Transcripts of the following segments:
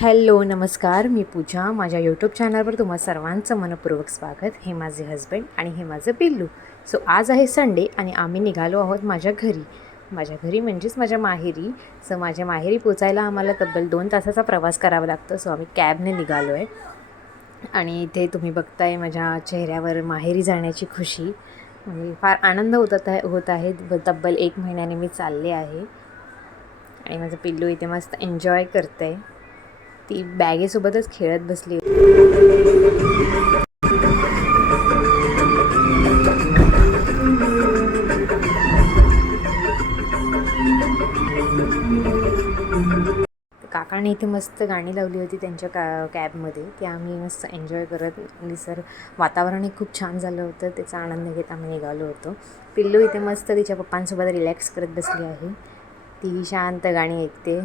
Hello नमस्कार, मी पूजा. माझ्या YouTube चॅनलवर तुम्हा सर्वांचं मनपूर्वक स्वागत. हे माझे हस्बंड आणि हे माझं पिल्लू. सो आज आहे संडे आणि आम्ही निघालो आहोत माझ्या घरी म्हणजेच माझ्या माहेरी. सो माझ्या माहेरी पोचायला आम्हाला तब्बल 2 तासाचा प्रवास करावा लागतो. सो आम्ही कॅबने निघालो आहे आणि इथे तुम्ही बघताय माझ्या चेहऱ्यावर माहेरी जाण्याची खुशी. म्हणजे फार आनंद होत आहे. तब्बल 1 महिन्याने मी चालले आहे आणि माझं पिल्लू इथे मस्त एन्जॉय करतं आहे. ती बॅगेसोबतच खेळत बसली. काकाने इथे मस्त गाणी लावली होती त्यांच्या कॅबमध्ये. ते आम्ही मस्त एन्जॉय करत वातावरणही खूप छान झालं होतं. त्याचा आनंद घेत आम्ही निघालो होतो. पिल्लू इथे मस्त तिच्या पप्पांसोबत रिलॅक्स करत बसली आहे. ती शांत गाणी ऐकते,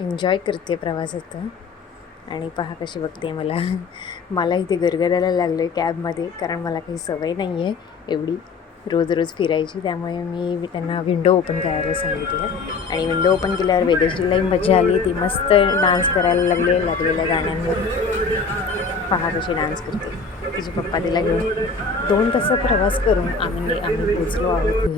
एन्जॉय करते प्रवासात. आणि पहा कशी बघते मला इथे गरगरायला लागलं आहे कॅबमध्ये, कारण मला काही सवय नाही आहे एवढी रोज फिरायची. त्यामुळे मी त्यांना विंडो ओपन करायला सांगितलं आणि विंडो ओपन केल्यावर वेदश्रीलाही मजा आली. ती मस्त डान्स करायला लागलेल्या गाण्यांवर. पहा कशी डान्स करते. तिचे पप्पा तिला घेऊन 2 तास प्रवास करून आम्ही पोचलो आहोत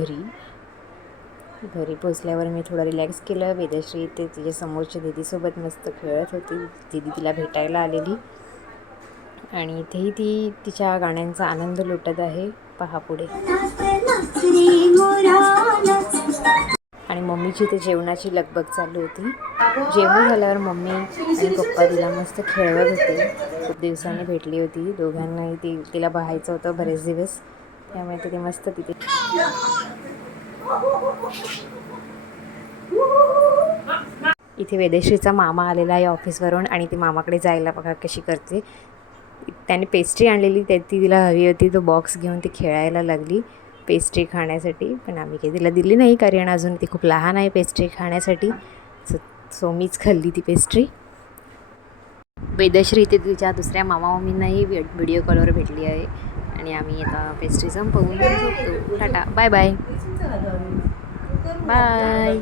घरी पोचल्यावर मी थोडं रिलॅक्स केलं. वेदश्री ते तिच्या समोरच्या दीदीसोबत मस्त खेळत होती. दीदी तिला भेटायला आलेली आणि इथेही ती तिच्या गाण्यांचा आनंद लुटत आहे. पहा पुढे. आणि मम्मीची ते जेवणाची लगबग चालू होती. जेवण झाल्यावर मम्मी आणि पप्पा तिला मस्त खेळवत होते. खूप दिवसांनी भेटली होती दोघांनाही. तिला पाहायचं होतं बरेच दिवस, त्यामुळे ते मस्त तिथे. इथे वेदेश्रीचा मामा आलेला आहे ऑफिसवरून आणि ती मामाकडे जायला बघा कशी करते. त्याने पेस्ट्री आणलेली, ती तिला हवी होती. तो बॉक्स घेऊन ती खेळायला लागली पेस्ट्री खाण्यासाठी. पण आम्ही काही तिला दिली नाही, कारण अजून ती खूप लहान आहे पेस्ट्री खाण्यासाठी. सो मीच खाल्ली ती पेस्ट्री. वेदश्री इथे तिच्या दुसऱ्या मामांनाही व्हिडिओ कॉलवर भेटली आहे आणि आम्ही आता पेस्ट्री संपवून झोपतो. Ta-ta, bye bye bye.